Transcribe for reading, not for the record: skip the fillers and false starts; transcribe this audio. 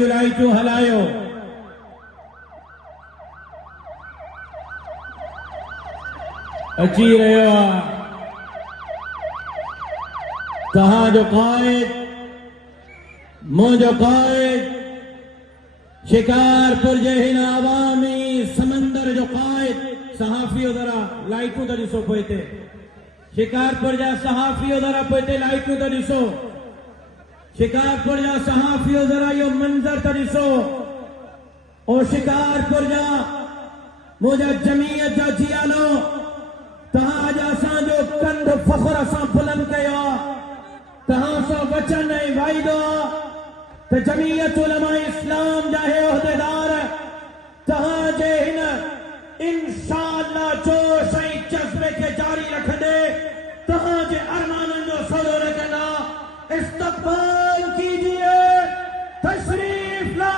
जुलाई जो हलायो अची रहियो आहे तव्हांजो क़ाइद मुंहिंजो क़ाइद शिकारपुर जे हिन अवामी समंदर जो क़ाइद सहाफ़ियो ज़रा लाइटूं त ॾिसो पोइ हिते शिकारपुर जा सहाफ़ियो ज़रा पोइ हिते लाइटूं त ॾिसो शिकारपुर जा सहाफ़ियो ज़रा इहो मंज़र त ॾिसो ओ शिकारपुर जा मुंहिंजा जमीयत जा जियालो तव्हां अॼु असांजो कंध फ़ख्र सां बुलंद कयो आहे तव्हां सां वचन ऐं वाइदो आहे त जमीयत उलमा इस्लाम जा हे उहिदेदार तव्हांजे हिन इंशाअल्लाह जोश ऐं जज़्बे खे जारी रखंदे तव्हांजे अरमाननि जो सौदो रखंदा इस्तक़बाल कीजिए तशरीफ ला